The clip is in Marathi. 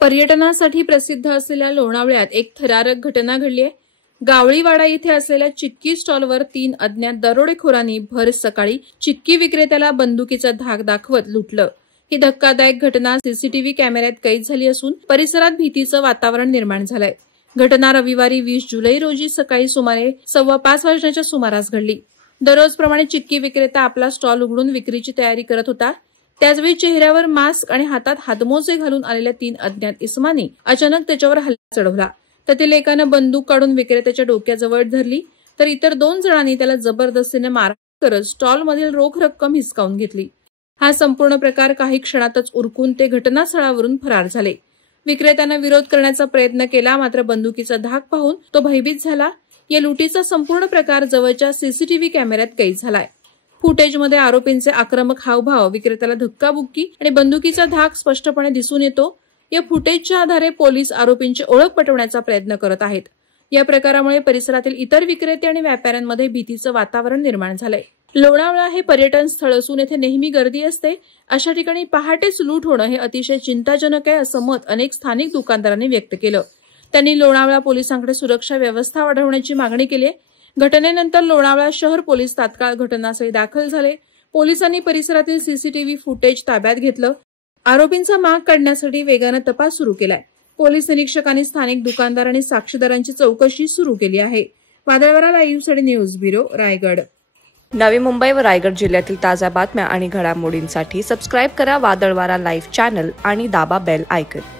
पर्यटनासाठी प्रसिद्ध असलेल्या लोणावळ्यात एक थरारक घटना घडली आहे। गावळीवाडा इथे असलेल्या चिक्की स्टॉलवर 3 अज्ञात दरोडेखोरांनी भर सकाळी चिक्की विक्रेत्याला बंदुकीचा धाक दाखवत लुटलं। ही धक्कादायक घटना सीसीटीव्ही कॅमेऱ्यात कैद झाली असून परिसरात भीतीचं वातावरण निर्माण झालंय। घटना रविवारी 20 जुलै रोजी सकाळी सुमारे 5:15 वाजण्याच्या सुमारास घडली। दररोजप्रमाणे चिक्की विक्रेता आपला स्टॉल उघडून विक्रीची तयारी करत होता। त्याचवेळी चेहऱ्यावर मास्क आणि हातात हातमोजे घालून आलेल्या 3 अज्ञात इसमांनी अचानक त्याच्यावर हल्ला चढवला। त्यातील एकानं बंदूक काढून विक्रेत्याच्या डोक्याजवळ धरली, तर इतर 2 जणांनी त्याला जबरदस्तीने मारहाण करत स्टॉलमधील रोख रक्कम हिसकावून घेतली। हा संपूर्ण प्रकार काही क्षणातच उरकून ते घटनास्थळावरून फरार झाले। विक्रेत्यानं विरोध करण्याचा प्रयत्न केला, मात्र बंदुकीचा धाक पाहून तो भयभीत झाला। या लुटीचा संपूर्ण प्रकार जवळच्या सीसीटीव्ही कॅमेऱ्यात कैद झालाय। फुटेजमध्ये आरोपींचे आक्रमक हावभाव, विक्रेत्याला धक्काबुक्की आणि बंदुकीचा धाक स्पष्टपणे दिसून येतो। या फुटेजच्या आधारे पोलीस आरोपींची ओळख पटवण्याचा प्रयत्न करत आहेत। या प्रकारामुळे परिसरातील इतर विक्रेते आणि व्यापाऱ्यांमध्ये भीतीचं वातावरण निर्माण झालंय। लोणावळा हे पर्यटन स्थळ असून येथे नेहमी गर्दी असते। अशा ठिकाणी पहाटेच लूट होणं हे अतिशय चिंताजनक आहे, असं मत अनेक स्थानिक दुकानदारांनी व्यक्त केलं। त्यांनी लोणावळा पोलिसांकडे सुरक्षा व्यवस्था वाढवण्याची मागणी केली आहे। घटनेनंतर लोणावळा शहर पोलीस तात्काळ घटनास्थळी दाखल झाले। पोलिसांनी परिसरातील सीसीटीव्ही फुटेज ताब्यात घेतलं। आरोपींचा माग काढण्यासाठी वेगानं तपास सुरू केलाय। पोलीस निरीक्षकांनी स्थानिक दुकानदार आणि साक्षीदारांची चौकशी सुरू केली आहे। वादळवारा लाईव्हसाठी न्यूज ब्युरो, रायगड। नवी मुंबई व रायगड जिल्ह्यातील ताज्या बातम्या आणि घडामोडींसाठी सबस्क्राईब करा वादळवारा लाईव्ह चॅनल आणि दाबा बेल आयकॉन।